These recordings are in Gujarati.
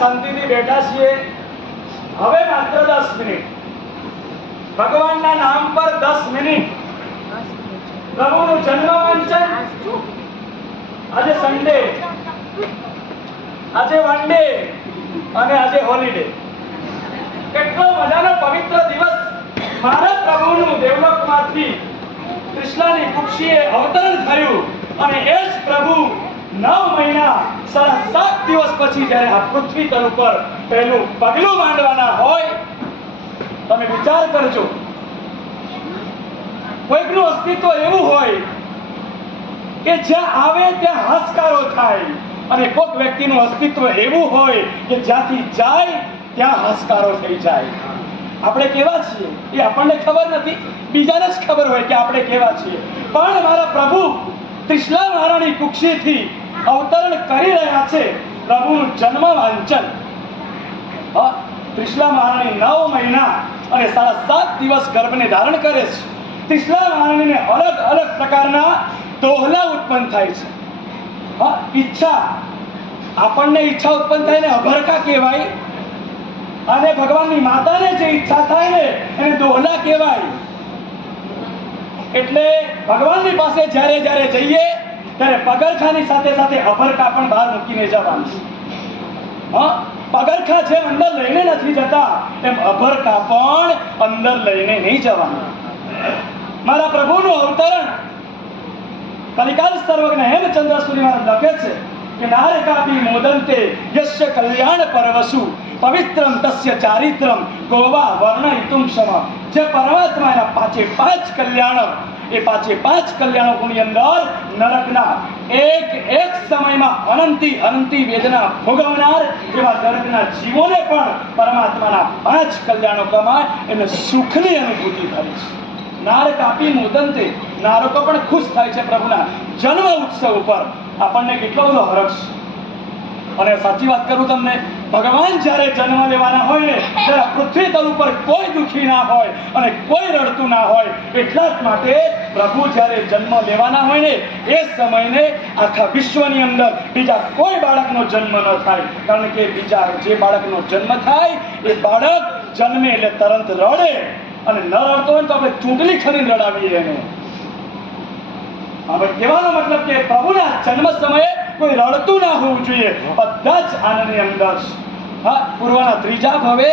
શાંતિથી બેઠા છીએ. હવે માત્ર 10 મિનિટ ભગવાનના નામ પર 10 મિનિટ પ્રભુનું જન્મ વાંચન. આજે સન્ડે, આજે વન ડે અને આજે હોલિડે. કેટલો મજાનો પવિત્ર દિવસ. મારા પ્રભુનું દેવલોકમાંથી કૃષ્ણની કુક્ષીએ અવતરણ થયું અને એ જ પ્રભુ 9 મહિના 7.5 દિવસ પછી જ્યારે આ પૃથ્વી તલ ઉપર પહેલું પગલું માંડવાના હોય, તમે વિચાર કરજો. કોઈકનું અસ્તિત્વ એવું હોય કે જ્યાં આવે ત્યાં હાશકારો થાય, અને કોઈક વ્યક્તિનું અસ્તિત્વ એવું હોય કે જ્યાંથી જાય ત્યાં હાશકારો થઈ જાય. આપણે કેવા છીએ એ આપણને ખબર નથી, બીજાને જ ખબર હોય કે આપણે કેવા છીએ. પણ મારા પ્રભુ ત્રિશલા મહારાણી કુક્ષીથી અવતરણ કરી રહ્યા છે. પ્રભુનું જન્મ વાંચન. ત્રિશલા મહારાણી 9 મહિના અને 7.5 દિવસ ગર્ભને ધારણ કરે છે. ત્રિશલા મહારાણીને અલગ અલગ પ્રકારના દોહલા ઉત્પન્ન થાય છે. ઈચ્છા, આપણને ઈચ્છા ઉત્પન્ન થાય ને અભરકા કહેવાય, અને ભગવાનની માતાને જે ઈચ્છા થાય ને એને દોહલા કહેવાય. એટલે ભગવાનની પાસે જ્યારે જ્યારે જઈએ ત્યારે પગરખાની સાથે સાથે અભરકા પણ બહાર મૂકીને જવાનું. પગરખા જેમ અંદર લઈને નથી જતા એમ અભરકા પણ અંદર લઈને નહીં જવાના. મારા પ્રભુનું અવતરણ કલિકાલ સર્વજ્ઞ હેમચંદ્ર સૂરી મહારાજ લખે છે કે નારકાપી મોદંતે યસ્ય કલ્યાણ પરવસુ પવિત્રમ તસ્ય ચારિત્રમ ગોવા વર્ણયિતુમ ક્ષમ. જે પરમાત્માના 5 કલ્યાણ, એ 5 કલ્યાણોની અંદર નરકના એક સમયમાં અનંતી વેદના ભોગવનાર એવા નરકના જીવોને પણ પરમાત્માના 5 કલ્યાણો કમાય એને સુખની અનુભૂતિ થાય છે. નારકાપી મોદંતે, નારકો પણ ખુશ થાય છે પ્રભુના જન્મ ઉત્સવ ઉપર. આપણને કેટલો બધો હરખ. અને સાચી વાત કરું તમને, ભગવાન જ્યારે જન્મ લેવાના હોય ને ત્યારે પૃથ્વી તલ ઉપર કોઈ દુઃખી ના હોય અને કોઈ રડતું ના હોય. એટલા જ માટે પ્રભુ જ્યારે જન્મ લેવાના હોય ને એ સમયને આખા વિશ્વની અંદર બીજા કોઈ બાળકનો જન્મ ન થાય. કારણ કે બીજા જે બાળકનો જન્મ થાય એ બાળક જન્મે એટલે તરત રડે, અને ન રડતો હોય તો આપણે ચૂંટણી ખરીને રડાવીએ એને. હવે કહેવાનો મતલબ કે પ્રભુના જન્મ સમયે કોઈ રડતું ના હોવું જોઈએ, બધા જ આનંદની અંદર. પૂર્વના 3જા ભવે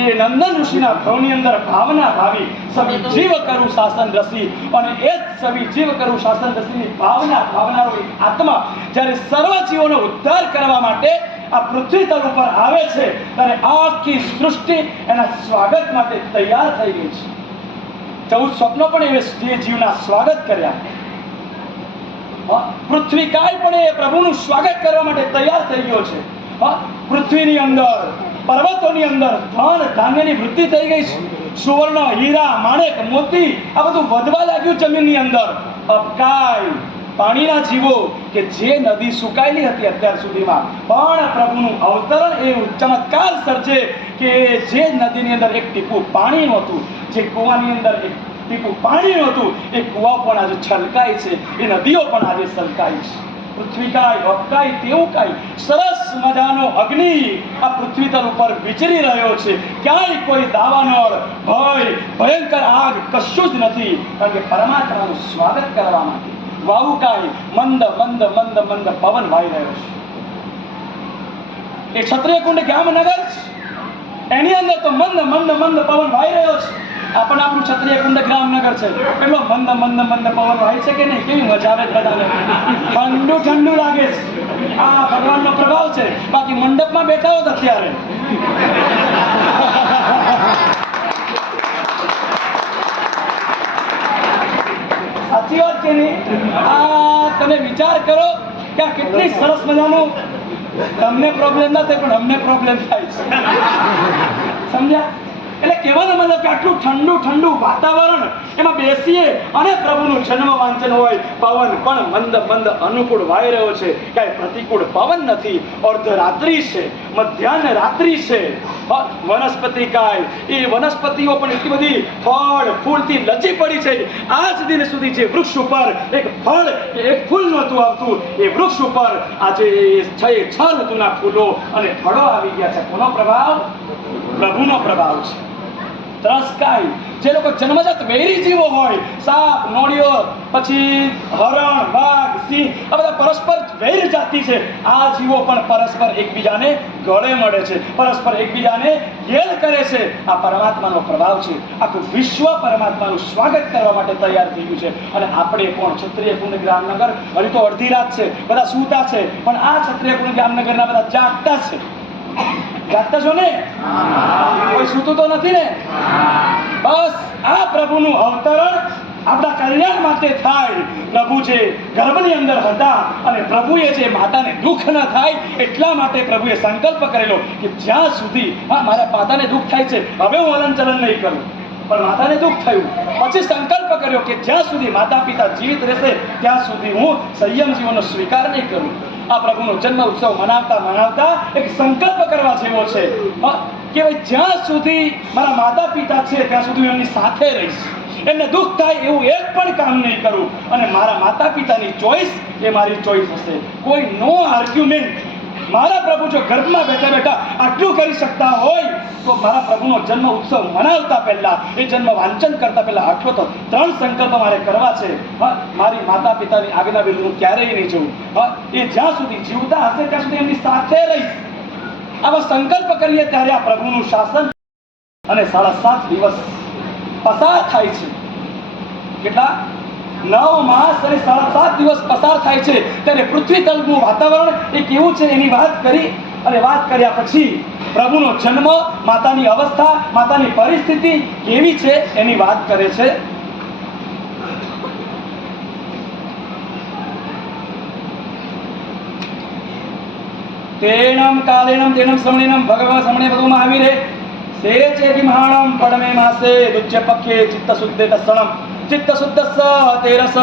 એ નંદન ઋષિના ભવની અંદર ભાવના ભાવી સવી જીવ કરું શાસન રસી, અને એ જ સવી જીવ કરું શાસન રસીની ભાવનારો આત્મા જ્યારે સર્વ જીવોનો ઉદ્ધાર કરવા માટે આ પૃથ્વી તલ ઉપર આવે છે ત્યારે આખી સૃષ્ટિ એના સ્વાગત માટે તૈયાર થઈ ગઈ છે. 14 સ્વપ્નો પણ એ જીવના સ્વાગત કર્યા. પૃથ્વી કાય પણ એ પ્રભુનું સ્વાગત કરવા માટે તૈયાર થઈ ગયો છે. પૃથ્વીની અંદર, પર્વતોની અંદર ધન ધાન્યની વૃદ્ધિ થઈ ગઈ છે. સુવર્ણ, હીરા, માણેક, મોતી આ બધું વધવા લાગ્યું જમીનની અંદર. અબકાય પાણીના જીવો કે જે નદી સુકાયેલી હતી અત્યાર સુધીમાં, પણ પ્રભુનું અવતરણ એ ચમત્કાર સર્જે કે જે નદીની અંદર એક ટીપું પાણી નહોતું, જે કૂવાની અંદર એક ટીપું પાણી નહોતું, એ કૂવા પણ આજે છલકાય છે, એ નદીઓ પણ આજે છલકાય છે. પૃથ્વી કાય અબકાય તેવું કાય સરસ મજાનો અગ્નિ આ પૃથ્વી તલ ઉપર વિચરી રહ્યો છે. ક્યાંય કોઈ દાવાનળ, ભય, ભયંકર આગ કશું જ નથી. કારણ કે પરમાત્માનું સ્વાગત કરવા માટે વાવુકાય મંદ મંદ મંદ મંદ પવન વાઈ રહ્યો છે. એ ક્ષત્રિય કુંડ જામનગર છે, એની અંદર તો મંદ મંદ મંદ પવન વાઈ રહ્યો છે. આપણું ક્ષત્રિય કુંડ ગ્રામનગર છે, એટલો મંદ મંદ મંદ પવન વાય છે કે નહીં? કેવી મજા આવે બધાને, ઠંડુ લાગે છે. આ ભગવાનનો પ્રભાવ છે. બાકી મંડપમાં બેઠા હોત અત્યારે સાચી વાત કે નહીં? આ તમે વિચાર કરો કે આ કેટલી સરસ મજાનું, તમને પ્રોબ્લેમ ના થાય પણ અમને પ્રોબ્લેમ થાય છે. સમજ્યા? એટલે કહેવાનો મતલબ કે આટલું ઠંડુ વાતાવરણ એમાં બેસીએ અને પ્રભુનું જન્મ વાંચન હોય. પવન પણ મંદ મંદ અનુકૂળ વાઈ રહ્યો છે, કાંઈ પ્રતિકૂળ પવન નથી. અર્ધરાત્રિ છે, મધ્યાહન રાત્રિ છે. વનસ્પતિ કાય એ વનસ્પતિઓ પણ એટલી બધી ફળ ફૂલથી લચી પડી છે. આજ દિન સુધી જે વૃક્ષ ઉપર એક ફળ એક ફૂલ નહોતું આવતું એ વૃક્ષ ઉપર આજે 6 ઋતુના ફૂલો અને ફળો આવી ગયા છે. કોનો પ્રભાવ? પ્રભુનો પ્રભાવ છે. ત્રસકાય જે લોકો જન્મજાત વૈરી જીવો હોય, સાપ, નોળિયો, પછી હરણ, વાઘ, સિંહ, આ બધા પરસ્પર વૈર જાતિ છે. આ જીવો પણ પરસ્પર એકબીજાને ગળે મળે છે, પરસ્પર એકબીજાને ઘેર કરે છે. આ પરમાત્માનો પ્રભાવ છે. આખું વિશ્વ પરમાત્માનું સ્વાગત કરવા માટે તૈયાર થઈ ગયું છે. અને આપણે પણ ક્ષત્રિય કુંડ ગ્રામનગર, હજી તો અડધી રાત છે, બધા સૂતા છે, પણ આ ક્ષત્રિય કુંડ ગ્રામનગરના બધા જાગતા છે. જાગતા છો ને? કોઈ સૂતું તો નથી ને? બસ આ પ્રભુનું અવતરણ આપણા કલ્યાણ માટે થાય. પ્રભુ જે ગર્ભની અંદર હતા અને પ્રભુએ જે માતાને દુઃખ ન થાય એટલા માટે પ્રભુએ સંકલ્પ કરેલો કે જ્યાં સુધી મારા માતાને દુઃખ થાય છે, હવે હું હલનચલન નહીં કરું. પણ માતાને દુઃખ થયું, પછી સંકલ્પ કર્યો કે જ્યાં સુધી માતા પિતા જીવિત રહેશે ત્યાં સુધી હું સંયમ જીવનનો સ્વીકાર નહીં કરું. આ પ્રભુનો જન્મ ઉત્સવ મનાવતા એક સંકલ્પ કરવા જેવો છે કે ભાઈ જ્યાં સુધી મારા માતા પિતા છે ત્યાં સુધી હું એમની સાથે રહીશ. એમને દુઃખ થાય એવું એક પણ કામ નહીં કરું. અને મારા માતા પિતાની ચોઈસ એ મારી ચોઈસ હશે. કોઈ નો આર્ગ્યુમેન્ટ. મારા પ્રભુ જો ગર્ભમાં બેઠા બેઠા આટલું કરી શકતા હોય તો મારા પ્રભુનો જન્મ ઉત્સવ મનાવતા પહેલા, એ જન્મ વાંચન કરતા પહેલા આટલો તો 3 સંકલ્પ મારે કરવા છે. મારી માતા પિતાની આજ્ઞા વિરુદ્ધ હું ક્યારેય નહીં જઉં. એ જ્યાં સુધી જીવતા હશે ત્યાં સુધી એમની સાથે રહીશ. આવા સંકલ્પ કરીએ ત્યારે આ પ્રભુનું શાસન અને 7.5 દિવસ પસાર થાય છે. કેટલા? 9 માસ અને 7.5 દિવસ પસાર થાય છે. ત્યારે પૃથ્વી તલનું વાતાવરણ એ કેવું છે એની વાત કરી. અને વાત કર્યા પછી પ્રભુનો જન્મ, માતાની અવસ્થા, માતાની પરિસ્થિતિ કેવી છે એની વાત કરે છે. તેણમ કાલેનમ તેણમ શ્રમણેનમ ભગવાન શ્રમણે બધુંમાં આવી રહે. સે ચેતિ મહાણમ પડમે માસે દુજ્ય પક્ષે ચિત્ત શુદ્ધે તસણમ ચિત્ત શુદ્ધસ્સ તેરસ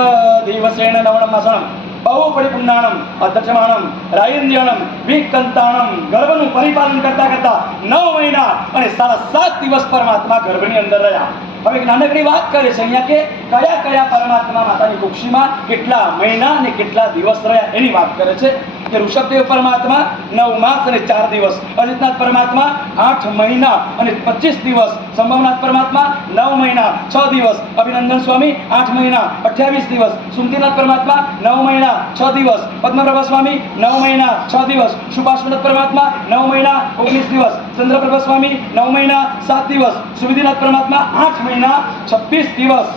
દિવસેણ નવણમ માસણમ બહુ પરિપૂર્ણાણમ અધ્યક્ષમાણમ રાયંદ્યણમ વિકંતાણમ. ગર્ભનું પરિપાલન કરતા કરતા 9 મહિના અને 7.5 દિવસ પરમાત્મા ગર્ભની અંદર રહ્યા. હવે એક નાનકડી વાત કરે છે અહીંયા કે કયા કયા પરમાત્મા માતાની કુક્ષીમાં કેટલા મહિના અને કેટલા દિવસ રહ્યા એની વાત કરે છે. કે ઋષભદેવ પરમાત્મા 9 માસ અને 4 દિવસ, અજિતનાથ પરમાત્મા 8 મહિના અને 25 દિવસ, સંભવનાથ પરમાત્મા 9 મહિના 6 દિવસ, અભિનંદન સ્વામી 8 મહિના 28 દિવસ, સુમતીનાથ પરમાત્મા 9 મહિના 6 દિવસ, પદ્મપ્રભા સ્વામી 9 મહિના 6 દિવસ, સુભાષનાથ પરમાત્મા 9 મહિના 19 દિવસ, ચંદ્રપ્રભા સ્વામી 9 મહિના 7 દિવસ, સુવિધિનાથ પરમાત્મા 8 મહિના 26 દિવસ,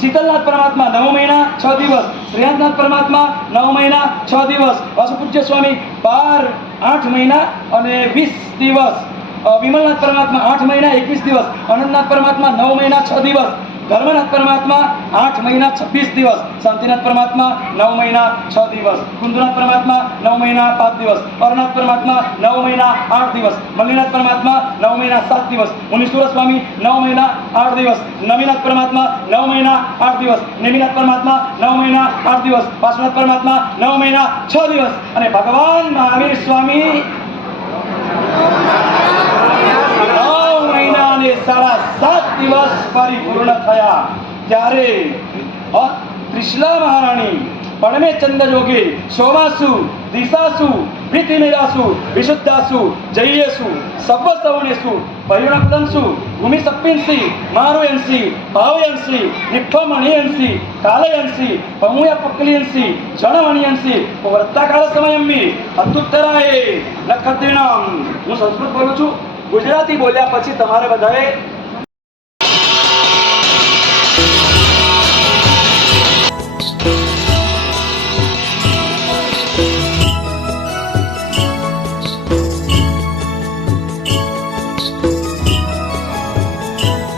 શીતલનાથ પરમાત્મા 9 મહિના 6 દિવસ, શ્રીનાથનાથ પરમાત્મા 9 મહિના 6 દિવસ, વાસુપૂજ્ય સ્વામી 8 મહિના અને 20 દિવસ, વિમલનાથ પરમાત્મા 8 મહિના 21 દિવસ, અનંતનાથ પરમાત્મા 9 મહિના 6 દિવસ, ધર્મનાથ પરમાત્મા 8 મહિના 26 દિવસ, શાંતિનાથ પરમાત્મા 9 મહિના 6 દિવસ, કુંદનાથ પરમાત્મા 9 મહિના 5 દિવસ, અરનાથ પરમાત્મા 9 મહિના 8 દિવસ, મલ્લીનાથ પરમાત્મા 9 મહિના 7 દિવસ, મુનીશ્વર સ્વામી 9 મહિના 8 દિવસ, નવીનાથ પરમાત્મા 9 મહિના 8 દિવસ, નેમિનાથ પરમાત્મા 9 મહિના 8 દિવસ, પાર્શ્વનાથ પરમાત્મા 9 મહિના 6 દિવસ અને ભગવાન મહાવીર સ્વામી 7.5 દિવસ પરિપૂર્ણ થયા. ત્યારે ત્રિશલા મહારાણી પડમે ચંદ્ર યોગી સોમાસુ દિશાસુ પ્રીતિમેરાસુ વિશુદ્ધાસુ જયેસુ સર્વસવણેસુ પરિણપદંસુ ભૂમિ સપ્પિંસી મારુયંસી ભાવયંસી નિફ્ફમણિયંસી કાલયંસી પમુય પક્લિયંસી જણમણિયંસી વર્તાકાળ સમયમ્મી અતુત્તરાય નખત્રિણામ. હું સંસ્કૃત બોલું છું. ગુજરાતી બોલ્યા પછી તમારે બધાએ